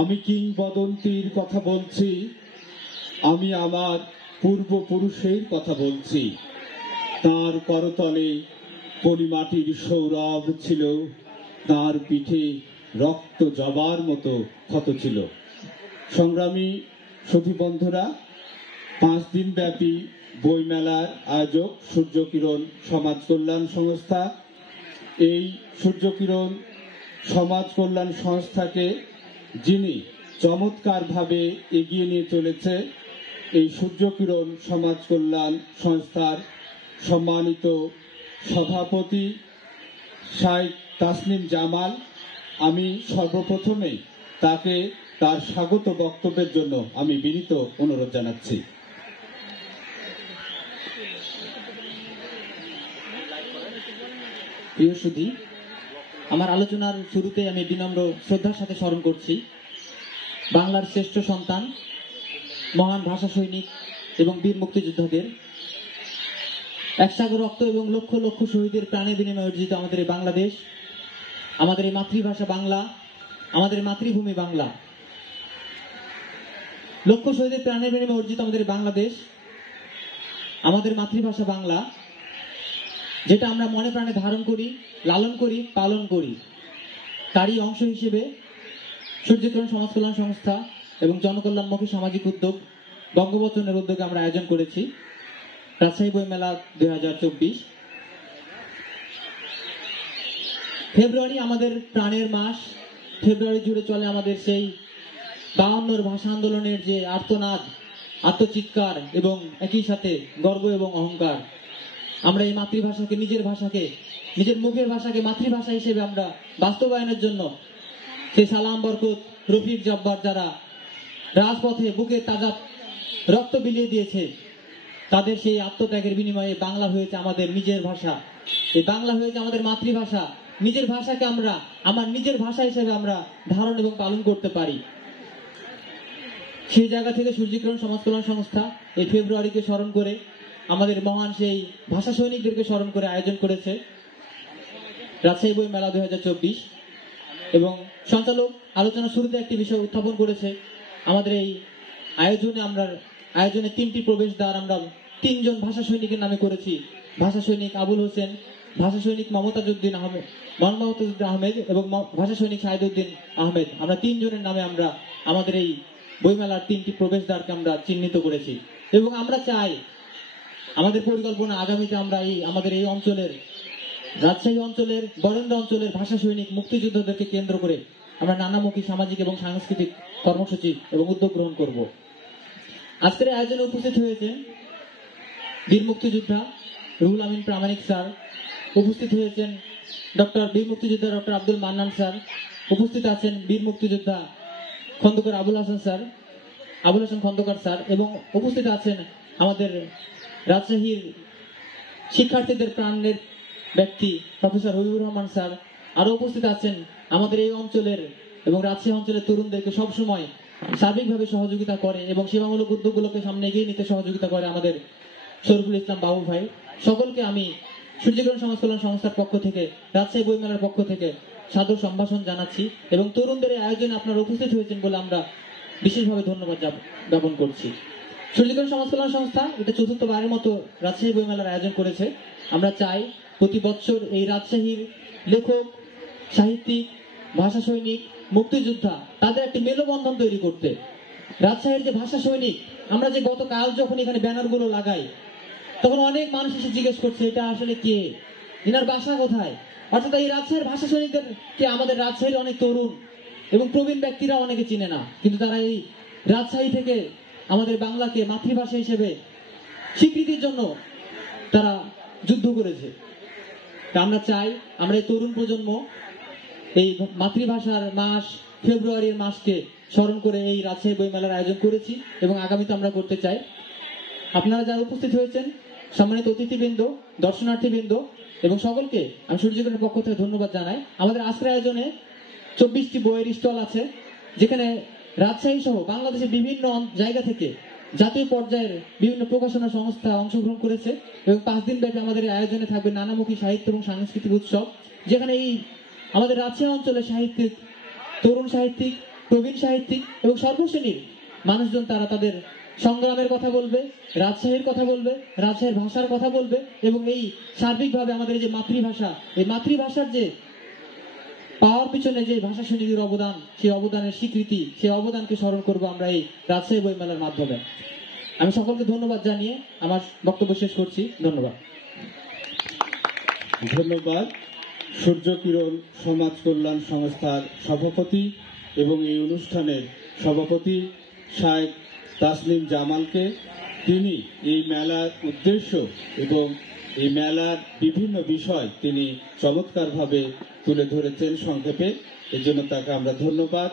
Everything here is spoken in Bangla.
আমি কিংবদন্তির কথা বলছি, আমি আমার পূর্বপুরুষের কথা বলছি। তার করতলে পলিমাটির সৌরভ ছিল, তার পিঠে রক্ত জবার মতো ক্ষত ছিল। সংগ্রামী সখী বন্ধুরা, 5 দিন ব্যাপী বইমেলার আয়োজক সূর্যকিরণ সমাজ কল্যাণ সংস্থা। এই সূর্যকিরণ সমাজ কল্যাণ সংস্থাকে যিনি চমৎকারভাবে এগিয়ে নিয়ে চলেছে, এই সূর্যকিরণ সমাজ কল্যাণ সংস্থার সম্মানিত সভাপতি শাইখ তাসনিম জামাল। আমি সর্বপ্রথমে তাকে তার স্বাগত বক্তব্যের জন্য আমি বিনীত অনুরোধ জানাচ্ছি। প্রিয় সুধী, আমার আলোচনার শুরুতে আমি বিনম্র শ্রদ্ধার সাথে স্মরণ করছি বাংলার শ্রেষ্ঠ সন্তান, মহান ভাষা সৈনিক এবং বীর মুক্তিযোদ্ধাদের, একসাগর রক্ত এবং লক্ষ লক্ষ শহীদের প্রাণের বিনিময়ে অর্জিত আমাদের এই বাংলাদেশ, আমাদের এই মাতৃভাষা বাংলা, আমাদের মাতৃভূমি বাংলা। লক্ষ শহীদের প্রাণের বিনিময়ে অর্জিত আমাদের বাংলাদেশ, আমাদের মাতৃভাষা বাংলা, যেটা আমরা মনে প্রাণে ধারণ করি, লালন করি, পালন করি। তারই অংশ হিসেবে সূর্যকিরণ সমাজ কল্যাণ সংস্থা এবং জনকল্যাণমুখী সামাজিক উদ্যোগ বঙ্গবচনের উদ্যোগে আমরা আয়োজন করেছি রাজশাহী বইমেলা 2024। ফেব্রুয়ারি আমাদের প্রাণের মাস। ফেব্রুয়ারি জুড়ে চলে আমাদের সেই 52 ভাষা আন্দোলনের যে আর্তনাদ, আত্মচিৎকার এবং একই সাথে গর্ব এবং অহংকার। আমরা এই মাতৃভাষাকে, নিজের ভাষাকে, নিজের মুখের ভাষাকে মাতৃভাষা হিসেবে আমরা বাস্তবায়নের জন্য সেই সালাম, বরকত, রফিক, জব্বার যারা রাজপথে বুকের তাজা রক্ত বিলিয়ে দিয়েছে, তাদের সেই আত্মত্যাগের বিনিময়ে বাংলা হয়েছে আমাদের নিজের ভাষা। এই বাংলা হয়েছে আমাদের মাতৃভাষা। নিজের ভাষাকে আমরা আমার নিজের ভাষা হিসেবে আমরা ধারণ এবং পালন করতে পারি। সেই জায়গা থেকে সূর্যকিরণ সমাজ কল্যাণ সংস্থা এই ফেব্রুয়ারিকে স্মরণ করে, আমাদের মহান সেই ভাষা সৈনিকদেরকে স্মরণ করে আয়োজন করেছে রাজশাহী বই মেলা 2024। এবং সঞ্চালক আলোচনা শুরুতে একটি বিষয় উত্থাপন করেছে। আমাদের এই আয়োজনে 3টি প্রবেশদ্বার আমরা 3 জন ভাষা সৈনিকের নামে করেছি। ভাষা সৈনিক আবুল হোসেন, ভাষা সৈনিক মমতাজউদ্দিন আহমেদ এবং ভাষা সৈনিক শাহিদউদ্দিন আহমেদ। আমরা 3 জনের নামে আমরা আমাদের এই বইমেলার 3টি প্রবেশদ্বারকে আমরা চিহ্নিত করেছি। এবং আমরা চাই আমাদের পরিকল্পনা আগামীতে আমরা আমাদের এই অঞ্চলের, রাজশাহী অঞ্চলের, বরেন্দ্র অঞ্চলের ভাষা সৈনিক মুক্তিযোদ্ধাদেরকে কেন্দ্র করে আমরা নানামুখী সামাজিক এবং সাংস্কৃতিক কর্মসূচি এবং উদ্যোগ গ্রহণ করব। আজকের আয়োজনে উপস্থিত হয়েছেন বীর মুক্তিযোদ্ধা রুহুল আমিন প্রামাণিক স্যার, উপস্থিত হয়েছেন বীর মুক্তিযোদ্ধা ডক্টর আব্দুল মান্নান স্যার, উপস্থিত আছেন বীর মুক্তিযোদ্ধা খন্দকার আবুল হাসান খন্দকার স্যার, এবং উপস্থিত আছেন আমাদের রাজশাহীর শিক্ষার্থীদের প্রাণের ব্যক্তি প্রফেসর হবিবুর রহমান স্যার। আরো উপস্থিত আছেন আমাদের এই অঞ্চলের এবং রাজশাহী অঞ্চলের তরুণদেরকে সবসময় সার্বিকভাবে সহযোগিতা করে এবং সেবামূলক উদ্যোগগুলোকে সামনে এগিয়ে নিতে সহযোগিতা করে আমাদের শরীফুল ইসলাম বাবু ভাই। সকলকে আমি সূর্যকিরণ সমাজ কল্যাণ সংস্থার পক্ষ থেকে, রাজশাহী বইমেলার পক্ষ থেকে সাদর সম্ভাষণ জানাচ্ছি এবং তরুণদের এই আয়োজনে আপনারা উপস্থিত হয়েছেন বলে আমরা বিশেষভাবে ধন্যবাদ জ্ঞাপন করছি। সূর্যকিরণ সমাজ কল্যাণ সংস্থা এটা 4র্থবারের মতো রাজশাহী বইমেলার আয়োজন করেছে। আমরা চাই প্রতি বছর এই রাজশাহীর লেখক, সাহিত্যিক, ভাষা সৈনিক, মুক্তিযোদ্ধা তাদের একটি মেলবন্ধন তৈরি করতে। রাজশাহীর যে ভাষা সৈনিক, আমরা যে গতকাল যখন এখানে ব্যানারগুলো লাগাই, তখন অনেক মানুষ এসে জিজ্ঞেস করছে এটা আসলে কে, এনার বাসা কোথায়। অর্থাৎ এই রাজশাহীর ভাষা সৈনিকদেরকে আমাদের রাজশাহীর অনেক তরুণ এবং প্রবীণ ব্যক্তিরা অনেকে চিনে না, কিন্তু তারা এই রাজশাহী থেকে আমাদের বাংলাকে মাতৃভাষা হিসেবে স্বীকৃতির জন্য তারা যুদ্ধ করেছে। আমরা চাই আমরা এই তরুণ প্রজন্ম এই মাতৃভাষার মাস ফেব্রুয়ারির মাসকে স্মরণ করে এই রাজশাহী বইমেলার আয়োজন করেছি এবং আগামীতে আমরা করতে চাই। আপনারা যারা উপস্থিত হয়েছেন, সম্মানিত অতিথিবৃন্দ, দর্শনার্থীবৃন্দ এবং সকলকে আমি সূর্যকিরণের পক্ষ থেকে ধন্যবাদ জানাই। আমাদের আজকের আয়োজনে 24টি বইয়ের স্টল আছে, যেখানে রাজশাহী সহ বাংলাদেশের বিভিন্ন জায়গা থেকে জাতীয় পর্যায়ের বিভিন্ন প্রকাশনা সংস্থা অংশগ্রহণ করেছে এবং 5 দিন ব্যাপী আমাদের আয়োজনে থাকবে নানামুখী সাহিত্য এবং সাংস্কৃতিক উৎসব, যেখানে এই আমাদের রাজশাহী অঞ্চলের সাহিত্যিক, তরুণ সাহিত্যিক প্রবীণ সাহিত্যিক এবং সর্বশ্রেণীর মানুষজন তারা তাদের সংগ্রামের কথা বলবে, রাজশাহীর কথা বলবে, রাজশাহীর ভাষার কথা বলবে এবং এই সার্বিকভাবে আমাদের এই যে মাতৃভাষা, এই মাতৃভাষার যে পাওয়ার পিছনে যে ভাষা সৈনিকের অবদান, সেই অবদানের স্বীকৃতি, সেই অবদানকে স্মরণ করব আমরা এই রাজশাহী বইমেলার মাধ্যমে। আমি সকলকে ধন্যবাদ জানিয়ে আমার বক্তব্য শেষ করছি। ধন্যবাদ। ধন্যবাদ সূর্য কিরণ সমাজ কল্যাণ সংস্থার সভাপতি এবং এই অনুষ্ঠানের সভাপতি শায়েখ তাসনিম জামালকে। তিনি এই মেলার উদ্দেশ্য এবং এই মেলার বিভিন্ন বিষয় তিনি চমৎকারভাবে তুলে ধরেছেন সংক্ষেপে, এর জন্য তাকে আমরা ধন্যবাদ